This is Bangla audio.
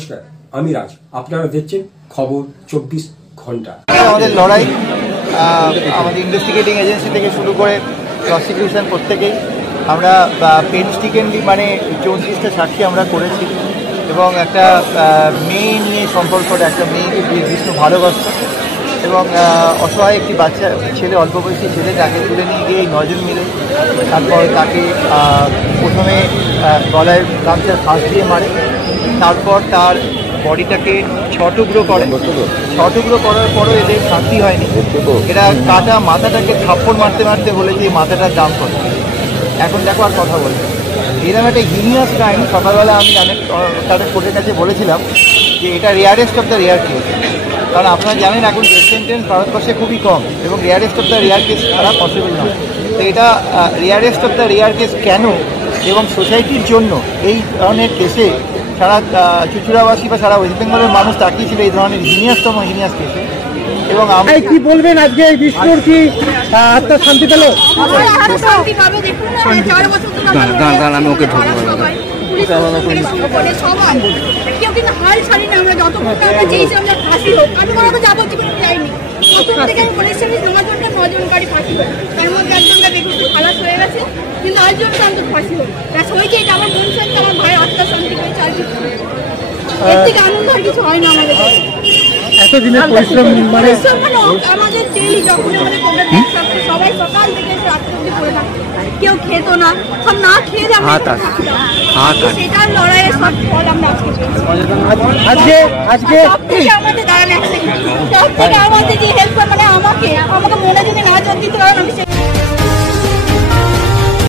নমস্কার, আমি রাজ। আপনারা দেখছেন খবর 24 ঘন্টা। আমাদের লড়াই আমাদের ইনভেস্টিগেটিং এজেন্সি থেকে শুরু করে প্রসিকিউশন প্রত্যেকেই আমরা পেনস্টিকেনলি মানে 34টা সাক্ষী আমরা করেছি এবং একটা মেয়ে নিয়ে সম্পর্কটা, একটা মেয়েকে বিষ্ণু ভালোবাসত এবং অসহায় একটি বাচ্চা ছেলে, অল্প বয়সী ছেলে, তাকে তুলে নিয়ে গিয়ে 9 জন মিলে তারপর তাকে প্রথমে গলায় গামছার ফাঁস দিয়ে মারে, তারপর তার বডিটাকে 6 টুকরো করে। 6 টুকরো করার পরও এদের শান্তি হয়নি, এরা কাটা মাথাটাকে থাপ্পড় মারতে মারতে বলে যে মাথাটার দাম কত। এখন দেখো আর কথা বলবে, এরকম একটা হিনিয়াস ক্রাইম। সকালবেলা আমি তাদের কোর্টের কাছে বলেছিলাম যে এটা rarest of the rare case, কারণ আপনারা জানেন এখন ডেথ সেন্টেন্স ভারতবর্ষে খুবই কম এবং rarest of the rare case ছাড়া পসিবল নয়। তো এটা rarest of the rare case কেন, এবং সোসাইটির জন্য এই ধরনের কেসে সারা চুচুড়াবাসী বা সারা ওয়েস্ট বেঙ্গলের মানুষ তাকিয়েছিল এই ধরনের হিনিয়াসতম হিনিয়াস কেসে। এবং আমরা কি বলবেন, আজকে এই বিষ্ণুর কি আত্মার শান্তি পেল? আমি ওকে কেউ কিন্তু হাল ছাড়ি না, আমরা যত চেয়েছিলাম যে ফাঁসি হোক। আমি কোনো যাবো জীবনে যাইনি, থেকে বলেছি 9 জন গাড়ি ফাঁসি হোক, তার মধ্যে একজনটা দেখুন খালাস হয়ে গেছে, কিন্তু আরেকজনটা অন্তত ফাঁসি হোক। ব্যাস হয়েছে, এটা আমার মন শান্তি, আমার ভাইয়ের আত্মার শান্তি পেয়েছে। আর এর থেকে আনন্দ আর কিছু হয় না আমাদের। এতদিনের পরিশ্রম মানে আমাদের ডেইলি যখন সবাই সকাল থেকে রাত অব্দি পড়ে থাকতো, কেউ খেত না, সব না খেয়ে সেটার লড়াইয়ের সব ফল আমরা আজকে আজকে আমাদের দাঁড়ান এক সেকেন্ড, সব থেকে আমাদের যে হেল্প মানে আমাকে মনে যদি না জোর দিতে পারেন আমি